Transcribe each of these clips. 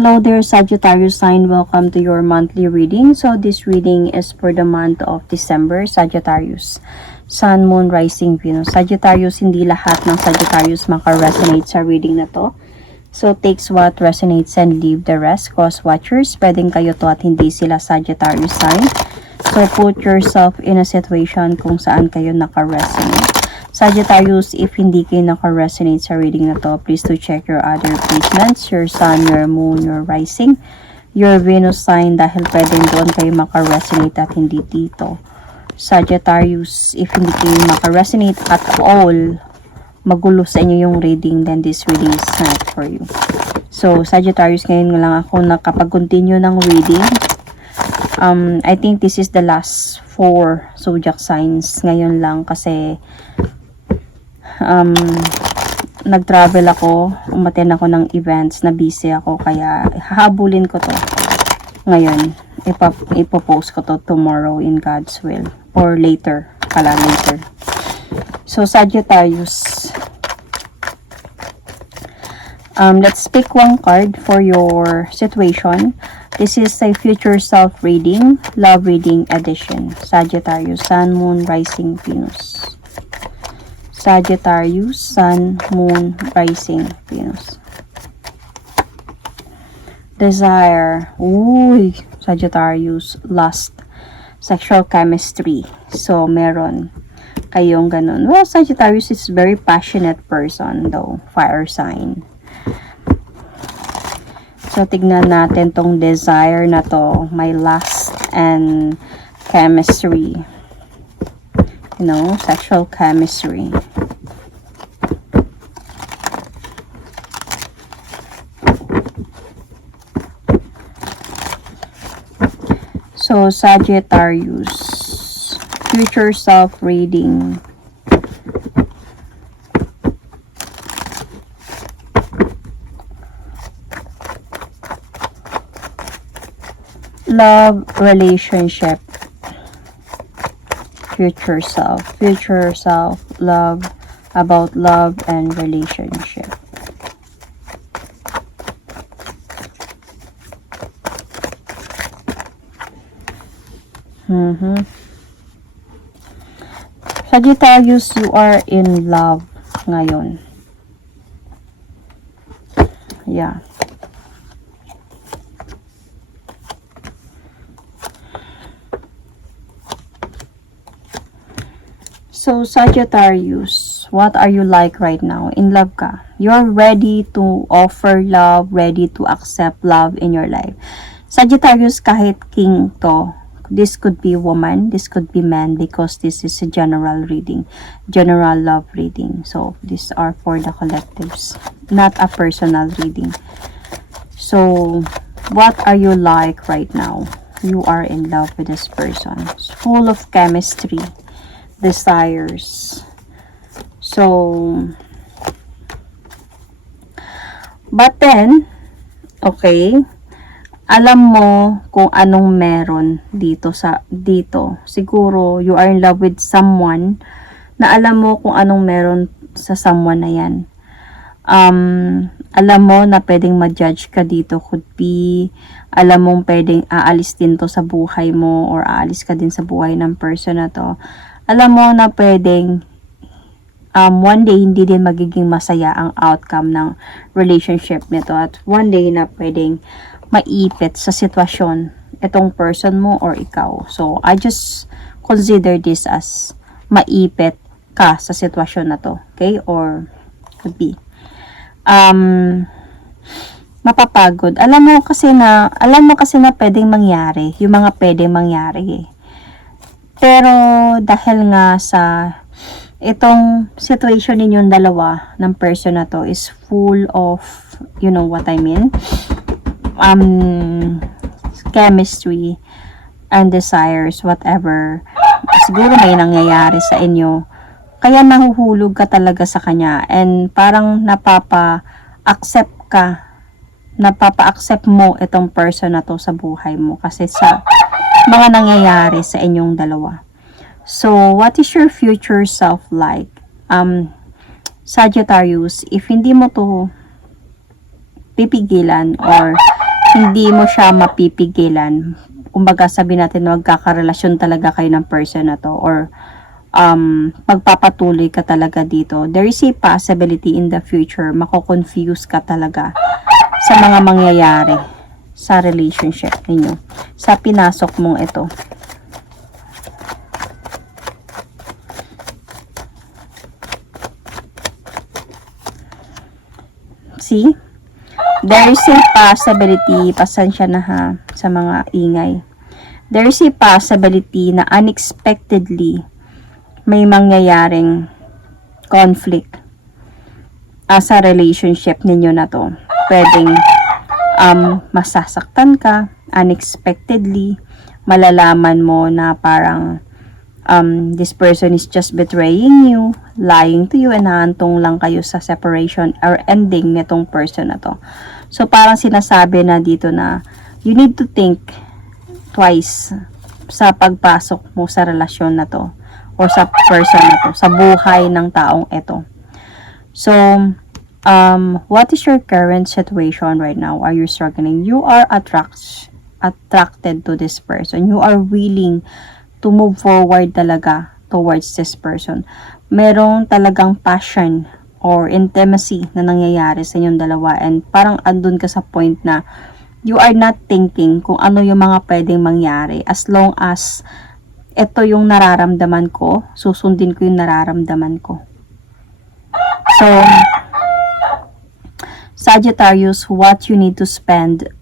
Hello there, Sagittarius sign. Welcome to your monthly reading. So this reading is for the month of December, Sagittarius. Sun, Moon, Rising, Venus. Sagittarius, hindi lahat ng Sagittarius maka-resonate sa reading na to. So takes what resonates and leave the rest. Cross watchers, pwedeng kayo to at hindi sila Sagittarius sign. So put yourself in a situation kung saan kayo naka-resonate. Sagittarius, if hindi kayo naka-resonate sa reading na to, please to check your other placements, your sun, your moon, your rising, your Venus sign, dahil pwedeng doon kayo maka-resonate at hindi dito. Sagittarius, if hindi kayo maka-resonate at all, magulo sa inyo yung reading, then this reading is not for you. So, Sagittarius, ngayon lang ako nakapag-continue ng reading. I think this is the last 4 zodiac signs ngayon lang kasi nag-travel ako, umaten ako ng events, na busy ako, kaya hahabulin ko to ngayon. Ipopost ko to tomorrow in God's will, or later later. So Sagittarius, let's pick one card for your situation. This is a future self reading, love reading edition. Sagittarius, Sun, Moon, Rising, Venus. Sagittarius, Sun, Moon, Rising, Venus. Desire. Uy, Sagittarius, lust, sexual chemistry. So, meron kayong ganun. Well, Sagittarius is very passionate person though. Fire sign. So, tignan natin tong desire na to. May lust and chemistry. You know, sexual chemistry. So, Sagittarius, future self reading. Love, relationship. Future self, love, about love and relationship. Sagittarius, you are in love ngayon. Yeah. So, Sagittarius, what are you like right now? In love ka. You're ready to offer love, ready to accept love in your life. Sagittarius, kahit king to, this could be woman, this could be man, because this is a general reading, general love reading. So, these are for the collectives, not a personal reading. So, what are you like right now? You are in love with this person. It's full of chemistry, desires. So, but then, okay, alam mo kung anong meron dito. Siguro, you are in love with someone na alam mo kung anong meron sa someone na yan. Alam mo na pwedeng ma-judge ka dito. Could be, alam mong pwedeng aalis din to sa buhay mo, or aalis ka din sa buhay ng person na to. Alam mo na pwedeng one day hindi din magiging masaya ang outcome ng relationship nito, at one day na pwedeng maipit sa sitwasyon itong person mo or ikaw. So, I just consider this as maipit ka sa sitwasyon na to. Okay? Or could be mapapagod. Alam mo kasi na pwedeng mangyari, yung mga pwedeng mangyari eh. Pero dahil nga sa itong situation ninyong dalawa ng person na to is full of, you know what I mean, chemistry and desires, whatever, siguro may nangyayari sa inyo, kaya nahuhulog ka talaga sa kanya, and parang napapa-accept mo itong person na to sa buhay mo kasi sa mga nangyayari sa inyong dalawa. So, what is your future self like? Sagittarius, if hindi mo to pipigilan or hindi mo siya mapipigilan. Kumbaga sabi natin magkakarelasyon talaga kayo ng person na to, or magpapatuloy ka talaga dito. There is a possibility in the future mako-confuse ka talaga sa mga mangyayari sa relationship ninyo, sa pinasok mong ito. See? There is a possibility, pasensya na ha sa mga ingay. There is a possibility na unexpectedly may mangyayaring conflict sa relationship ninyo na to. Pwedeng masasaktan ka unexpectedly, malalaman mo na parang this person is just betraying you, lying to you, and nahantong lang kayo sa separation or ending nitong person na to. So, parang sinasabi na dito na you need to think twice sa pagpasok mo sa relasyon na to or sa person na to, sa buhay ng taong ito. So, what is your current situation right now? Are you struggling? You are attracted to this person. You are willing to move forward talaga towards this person. Merong talagang passion or intimacy na nangyayari sa inyong dalawa, and parang andun ka sa point na you are not thinking kung ano yung mga pwedeng mangyari. As long as ito yung nararamdaman ko, susundin ko yung nararamdaman ko. So, Sagittarius, what you need to spend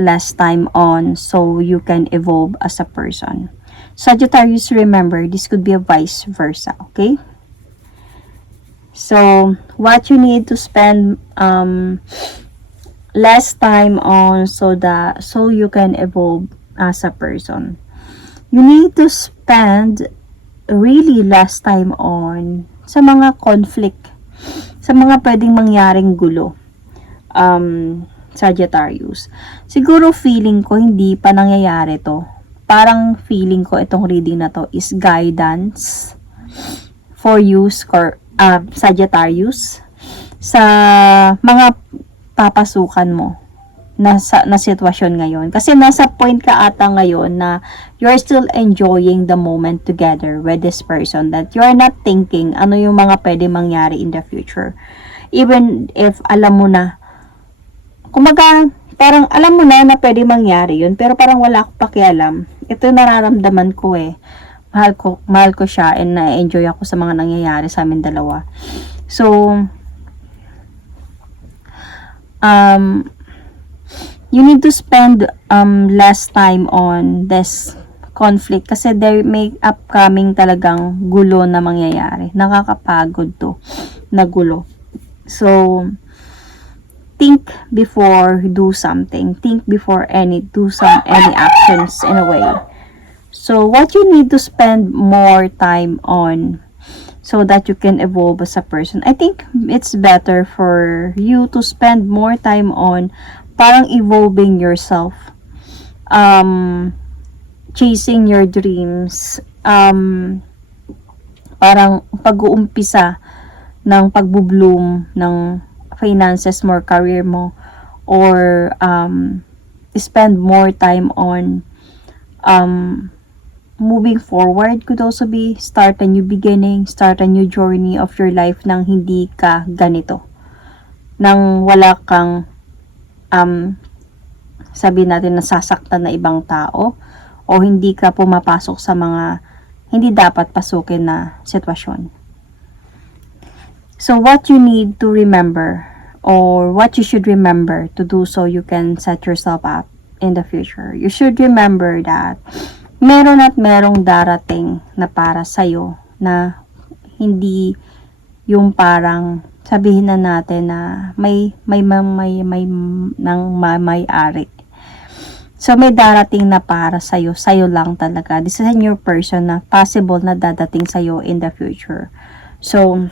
less time on so you can evolve as a person. Sagittarius, remember, this could be a vice versa, okay? So, what you need to spend less time on so you can evolve as a person. You need to spend really less time on sa mga conflict, sa mga pwedeng mangyaring gulo. Sagittarius. Siguro feeling ko hindi pa nangyayari to. Parang feeling ko itong reading na to is guidance for you, Sagittarius, sa mga papasukan mo na sitwasyon ngayon. Kasi nasa point ka ata ngayon na you're still enjoying the moment together with this person, that you're not thinking ano yung mga pwede mangyari in the future. Even if alam mo na, kumbaga, parang alam mo na pwede mangyari yun, pero parang wala akong pakialam. Ito yung nararamdaman ko eh. Mahal ko siya, and na-enjoy ako sa mga nangyayari sa amin dalawa. So, you need to spend less time on this conflict kasi there may upcoming talagang gulo na mangyayari. Nakakapagod to na gulo. So, think before do something. Think before any actions in a way. So, what you need to spend more time on so that you can evolve as a person. I think it's better for you to spend more time on parang evolving yourself. Chasing your dreams. Parang pag-uumpisa ng pagbo-bloom ng finances mo, career mo, or spend more time on moving forward. Could also be start a new beginning, start a new journey of your life nang hindi ka ganito, nang wala kang sabi natin nasasaktan na ibang tao, o hindi ka pumapasok sa mga hindi dapat pasukin na sitwasyon. So what you need to remember, or what you should remember to do so you can set yourself up in the future. You should remember that meron at merong darating na para sa'yo na hindi yung parang sabihin na natin na may may-ari. So may darating na para sa'yo lang talaga. This is a new person na possible na dadating sa'yo in the future. So,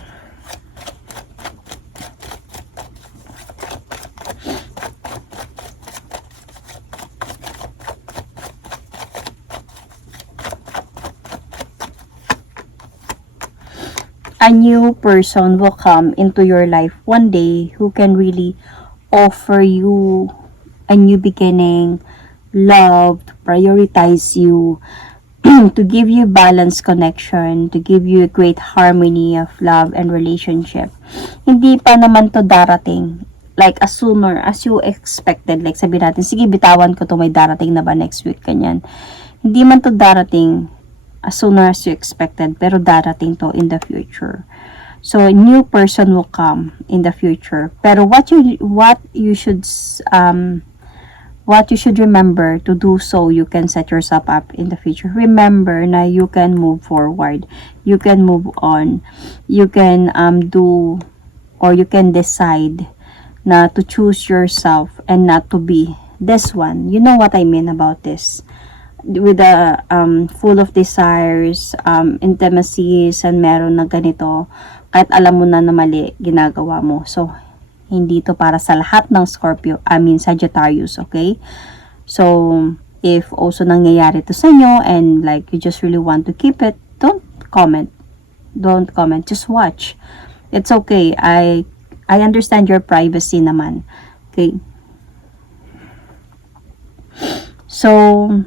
a new person will come into your life one day who can really offer you a new beginning, love, to prioritize you, to give you balanced connection, to give you a great harmony of love and relationship. Hindi pa naman to darating like as sooner as you expected. Like sabi natin, sige bitawan ko to, may darating na ba next week, kanyan. Hindi man to darating as sooner as you expected, pero darating to in the future. So a new person will come in the future. Pero what you should remember to do so you can set yourself up in the future. Remember na you can move forward. You can move on. You can do, or you can decide na to choose yourself and not to be this one. You know what I mean about this? With the full of desires, intimacies, and meron na ganito, kahit alam mo na na mali, ginagawa mo. So, hindi to para sa lahat ng Sagittarius, okay? So, if also nangyayari to sa inyo and like you just really want to keep it, don't comment. Don't comment. Just watch. It's okay. I understand your privacy naman. Okay? So,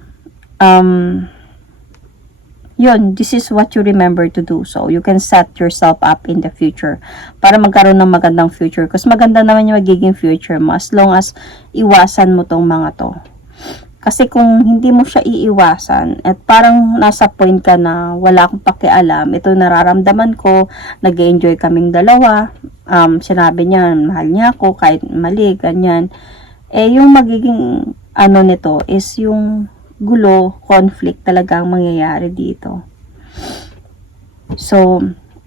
yun, this is what you remember to do. So, you can set yourself up in the future para magkaroon ng magandang future. Kasi maganda naman yung magiging future mo as long as iwasan mo tong mga to. Kasi kung hindi mo siya iiwasan at parang nasa point ka na wala akong pakialam, ito nararamdaman ko, nag-enjoy kaming dalawa, sinabi niya, mahal niya ako kahit mali, ganyan. Yung magiging nito is yung gulo, conflict talagang mangyayari dito. So,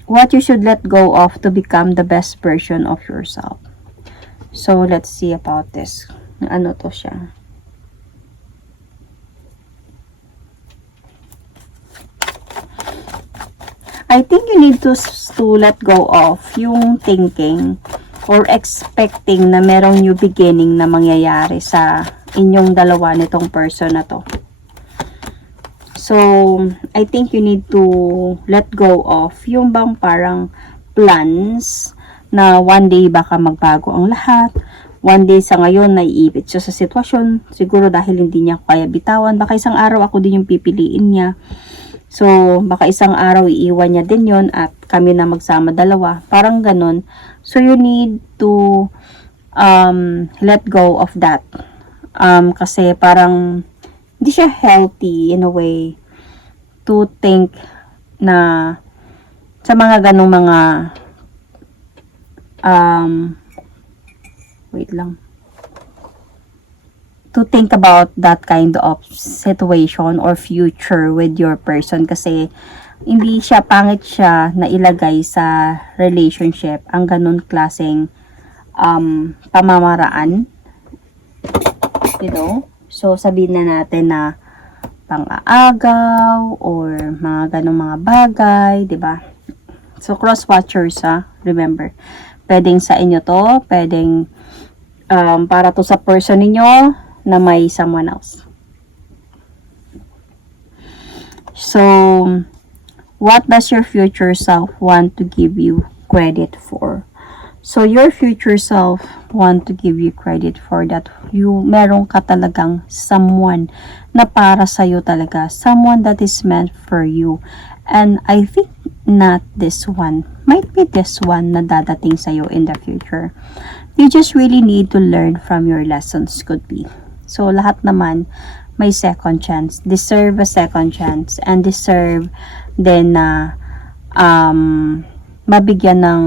what you should let go of to become the best version of yourself. So, let's see about this. Ano to siya? I think you need to let go of yung thinking or expecting na merong new beginning na mangyayari sa inyong dalawa nitong person na to. So, I think you need to let go of yung bang parang plans na one day baka magbago ang lahat. One day sa ngayon, naiipit siya sa sitwasyon. Siguro dahil hindi niya kaya bitawan. Baka isang araw ako din yung pipiliin niya. So, baka isang araw iiwan niya din yon at kami na magsama dalawa. Parang ganun. So, you need to let go of that. Kasi parang hindi siya healthy in a way to think na sa mga ganong mga wait lang, to think about that kind of situation or future with your person, kasi hindi siya, pangit siya na ilagay sa relationship ang ganun klaseng pamamaraan, you know. So, sabihin na natin na pang-aagaw or mga ganong mga bagay, 'di ba? So, cross-watchers, remember. Pwedeng sa inyo to, pwedeng para to sa person ninyo na may someone else. So, what does your future self want to give you credit for? So, your future self want to give you credit for that. Meron ka talagang someone na para sa'yo talaga. Someone that is meant for you. And I think not this one. Might be this one na dadating sa'yo in the future. You just really need to learn from your lessons, could be. So, lahat naman may second chance. Deserve a second chance. And deserve din na mabigyan ng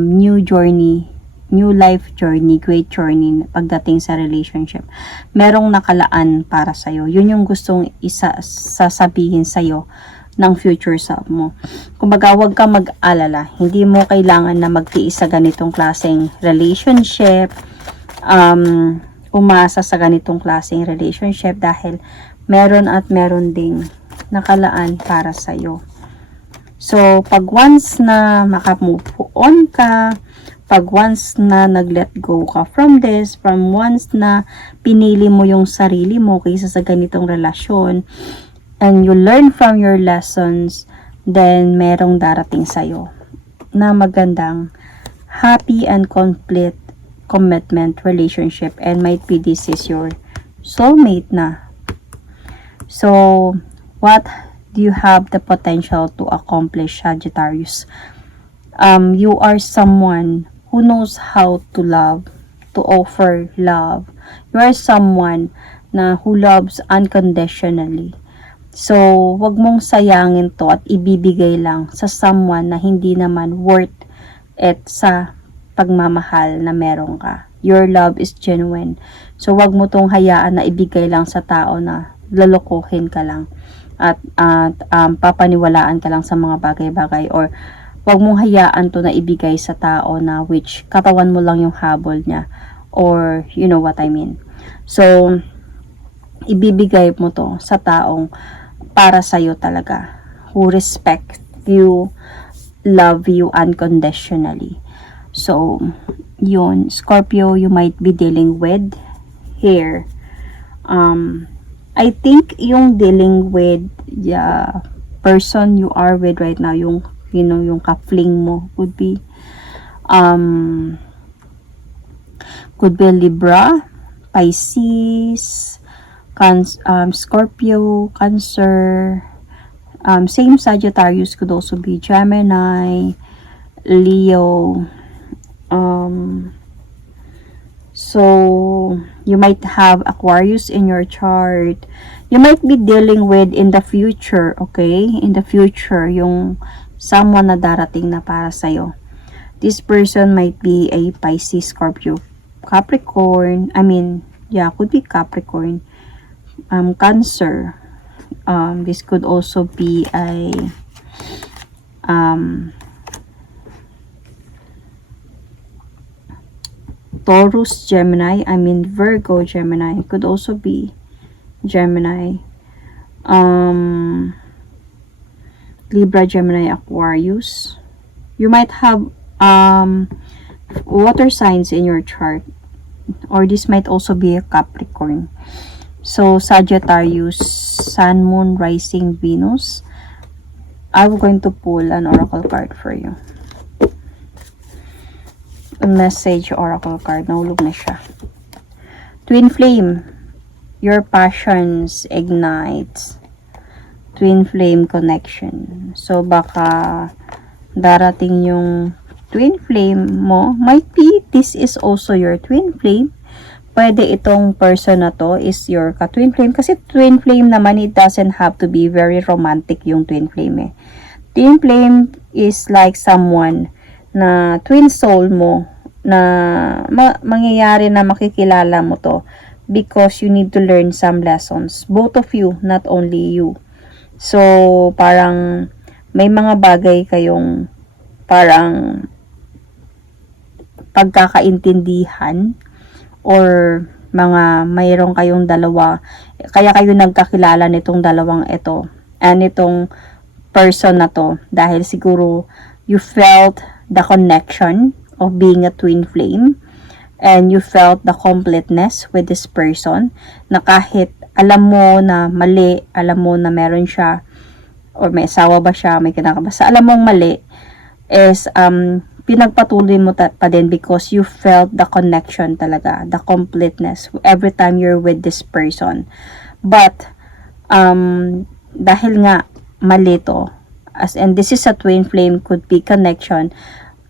new journey, new life journey, great journey pagdating sa relationship. Merong nakalaan para sa'yo. Yun yung gustong sasabihin sa'yo ng future self mo. Kumbaga, huwag kang mag-alala. Hindi mo kailangan na magtiis sa ganitong klaseng relationship, umasa sa ganitong klaseng relationship dahil meron at meron ding nakalaan para sa'yo. So, pag once na makamove on ka, pag once na nag-let go ka from this, from once na pinili mo yung sarili mo kaysa sa ganitong relasyon, and you learn from your lessons, then merong darating sa'yo na magandang, happy and complete commitment relationship, and might be this is your soulmate na. So, what do you have the potential to accomplish, Sagittarius? You are someone who knows how to love, to offer love. You are someone na who loves unconditionally. So, wag mong sayangin to at ibibigay lang sa someone na hindi naman worth it sa pagmamahal na meron ka. Your love is genuine. So, wag mo tong hayaan na ibigay lang sa tao na lalokohin ka lang at papaniwalaan ka lang sa mga bagay-bagay, or wag mong hayaan to na ibigay sa tao na which katawan mo lang yung habol niya, or you know what I mean. So, ibibigay mo to sa taong para sa'yo talaga, who respect you, love you unconditionally. So, yun, Scorpio, you might be dealing with here. I think yung dealing with the person you are with right now, yung, you know, yung ka-fling mo could be Libra, Pisces, Scorpio, Cancer, same Sagittarius, could also be Gemini, Leo. So you might have Aquarius in your chart. You might be dealing with in the future, okay? In the future, yung someone na darating na para sa'yo. This person might be a Pisces, Scorpio, Capricorn. Could be Capricorn. Cancer. This could also be a Taurus, Gemini. Virgo, Gemini. It could also be Gemini. Libra, Gemini, Aquarius. You might have water signs in your chart, or this might also be a Capricorn. So, Sagittarius, Sun, Moon, Rising, Venus. I'm going to pull an oracle card for you. A message oracle card. Nahulog na siya. Twin flame. Your passions ignite. Twin flame connection. So, baka darating yung twin flame mo. Might be this is also your twin flame. Pwede itong person na to is your ka-twin flame. Kasi twin flame naman, it doesn't have to be very romantic yung twin flame eh. Twin flame is like someone na twin soul mo, na mangyayari na makikilala mo to because you need to learn some lessons. Both of you, not only you. So, parang may mga bagay kayong parang pagkakaintindihan, or mayroon kayong dalawa, kaya kayo nagkakilala nitong dalawang ito, nitong person na to, dahil siguro you felt the connection of being a twin flame, and you felt the completeness with this person, na kahit alam mo na mali, alam mo na meron siya, or may asawa ba siya, may kinakabasa, alam mong mali, is pinagpatuloy mo pa din because you felt the connection talaga, the completeness every time you're with this person. But dahil nga mali to, and this is a twin flame, could be connection,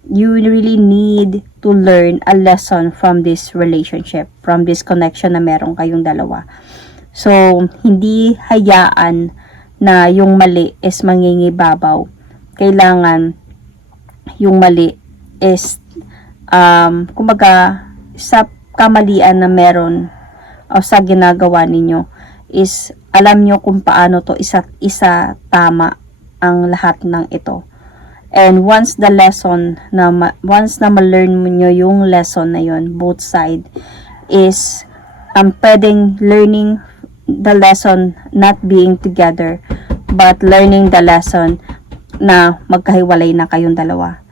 you really need to learn a lesson from this relationship, from this connection na meron kayong dalawa. So, hindi hayaan na yung mali is mangingibabaw. Kailangan yung mali is kumbaga sa kamalian na meron o sa ginagawa ninyo is alam nyo kung paano to isa tama ang lahat ng ito. And once na ma-learn mo nyo yung lesson na yun, both side is pwedeng learning the lesson not being together, but learning the lesson na magkahiwalay na kayong dalawa.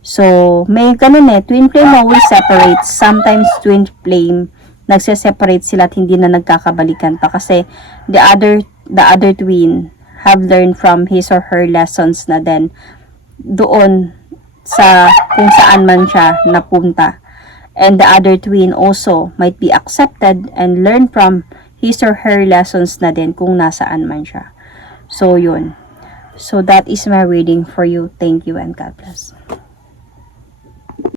So, may ganun twin flame always separates. Sometimes twin flame nagse-separate sila at hindi na nagkakabalikan pa kasi the other twin have learned from his or her lessons na din doon sa kung saan man siya napunta. And the other twin also might be accepted and learn from his or her lessons na din kung nasaan man siya. So, yun. So, that is my reading for you. Thank you and God bless.